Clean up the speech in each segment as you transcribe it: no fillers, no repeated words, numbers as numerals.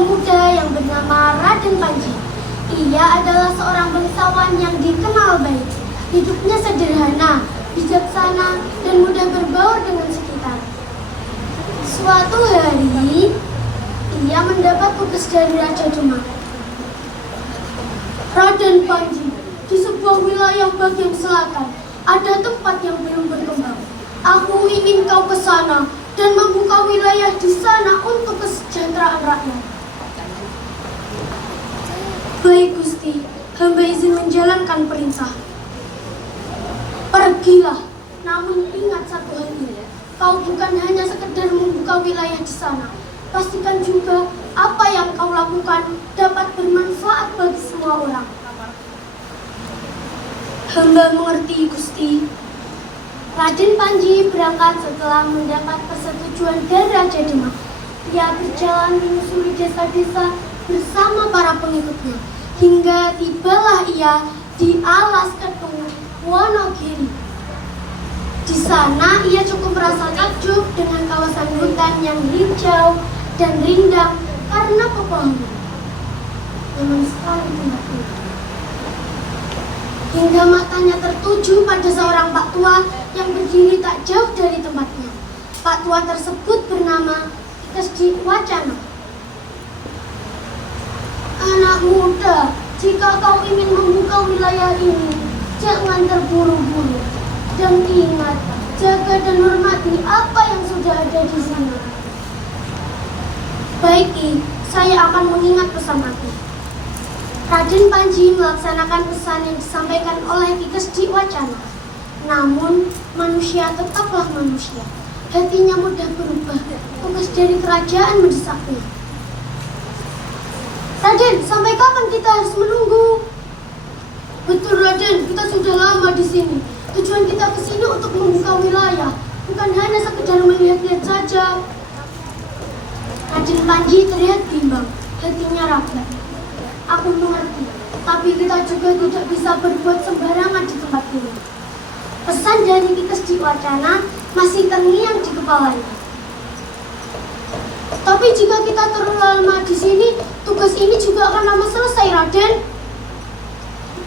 pemuda yang bernama Raden Panji. Ia adalah seorang bangsawan yang dikenal baik. Hidupnya sederhana, bijaksana, dan mudah berbaur dengan sekitar. Suatu hari, ia mendapat tugas dari Raja Demak. Raden Panji, di sebuah wilayah bagian selatan, ada tempat yang belum berkembang. Aku ingin kau ke sana dan membuka wilayah di sana untuk kesejahteraan rakyat. Baik Gusti, hamba izin menjalankan perintah. Pergilah, namun ingat satu hal ini. Kau bukan hanya sekedar membuka wilayah di sana. Pastikan juga apa yang kau lakukan dapat bermanfaat bagi semua orang. Hamba mengerti, Gusti. Raden Panji berangkat setelah mendapat persetujuan dari Raja Demak. Ia berjalan menyusuri desa-desa bersama para pengikutnya, hingga tibalah ia di alas Kedung Wonogiri. Di sana ia cukup merasa takjub dengan kawasan hutan yang hijau dan rindang karena pepohonan. Nyaman sekali tempat ini. Hingga matanya tertuju pada seorang pak tua yang berdiri tak jauh dari tempatnya. Pak tua tersebut bernama Kesdi Wacana. Anak muda, jika kau ingin membuka wilayah ini, jangan terburu-buru. Dan ingat, jaga dan hormati apa yang sudah ada di sana. Baik, Ki, saya akan mengingat pesan aku. Raden Panji melaksanakan pesan yang disampaikan oleh Ki Kesdi Wacana. Namun, manusia tetaplah manusia. Hatinya mudah berubah. Tugas dari kerajaan mendesaknya. Raden, sampai kapan kita harus menunggu? Betul Raden, kita sudah lama di sini. Tujuan kita ke sini untuk membuka wilayah, bukan hanya sekedar melihat-lihat saja. Raden Panji terlihat bimbang, hatinya raga. Aku mengerti, tapi kita juga tidak bisa berbuat sembarangan di tempat ini. Pesan dari Ki Kesdi Wacana masih terngiang di kepalanya. Tapi jika kita terlalu lama di sini, tugas ini juga akan lama selesai, Raden.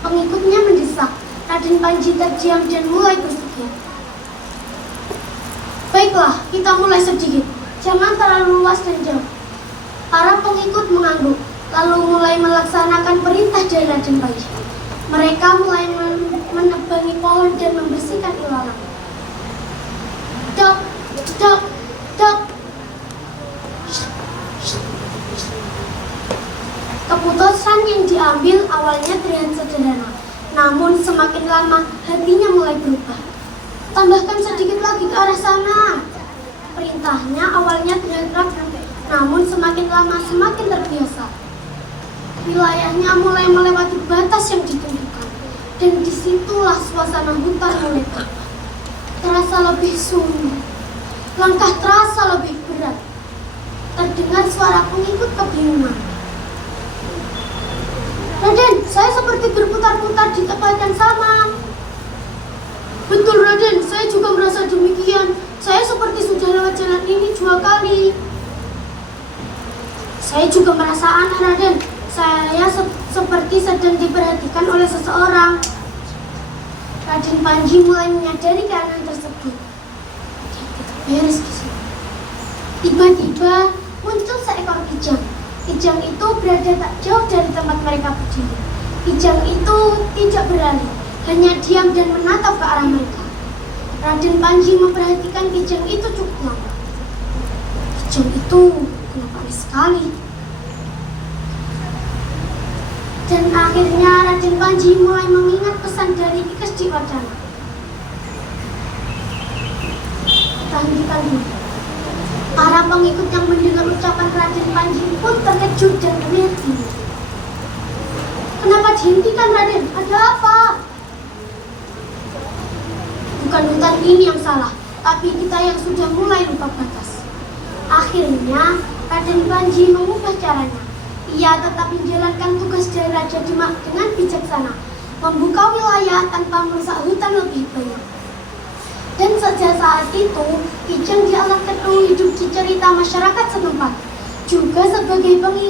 Pengikutnya mendesak. Raden Panji terdiam dan mulai berpikir. Baiklah, kita mulai sedikit. Jangan terlalu luas dan jauh. Para pengikut mengangguk, lalu mulai melaksanakan perintah dari Raden Panji. Mereka mulai menebangi pohon dan membersihkan ilalang. Dok, dok, dok. Keputusan yang diambil awalnya terlihat sederhana, namun semakin lama hatinya mulai berubah. Tambahkan sedikit lagi ke arah sana. Perintahnya awalnya terlihat ragu, namun semakin lama semakin terbiasa. Wilayahnya mulai melewati batas yang ditentukan, dan disitulah suasana hutan mulai berubah. Terasa lebih sunyi, langkah terasa lebih berat. Terdengar suara pengikut kebingungan. Raden, saya seperti berputar-putar di tempat yang sama. Betul Raden, saya juga merasa demikian. Saya seperti sudah lewat jalan ini 2 kali. Saya juga merasa aneh Raden. Saya seperti sedang diperhatikan oleh seseorang. Raden Panji mulai menyadari keanehan tersebut. Beres di sini. Tiba-tiba muncul seekor kijang. Kijang itu berada tak jauh dari tempat mereka berdiri. Kijang itu tidak berlari, hanya diam dan menatap ke arah mereka. Raden Panji memperhatikan kijang itu cukup lama. Kijang itu kenapa aneh sekali. Dan akhirnya Raden Panji mulai mengingat pesan dari Ki Kesdi Wacana. Tahan dulu. Para pengikut yang mendengar ucapan Raden Panji pun terkejut dan terlihat bingung. Kenapa dihentikan Raden? Ada apa? Bukan hutan ini yang salah, tapi kita yang sudah mulai lupa batas. Akhirnya Raden Panji mengubah caranya. Ia tetap menjalankan tugas dari Raja Demak dengan bijaksana, membuka wilayah tanpa merusak hutan lebih banyak. Dan sejak saat itu, kijang di alam kedung hidup di cerita masyarakat setempat, juga sebagai pengikut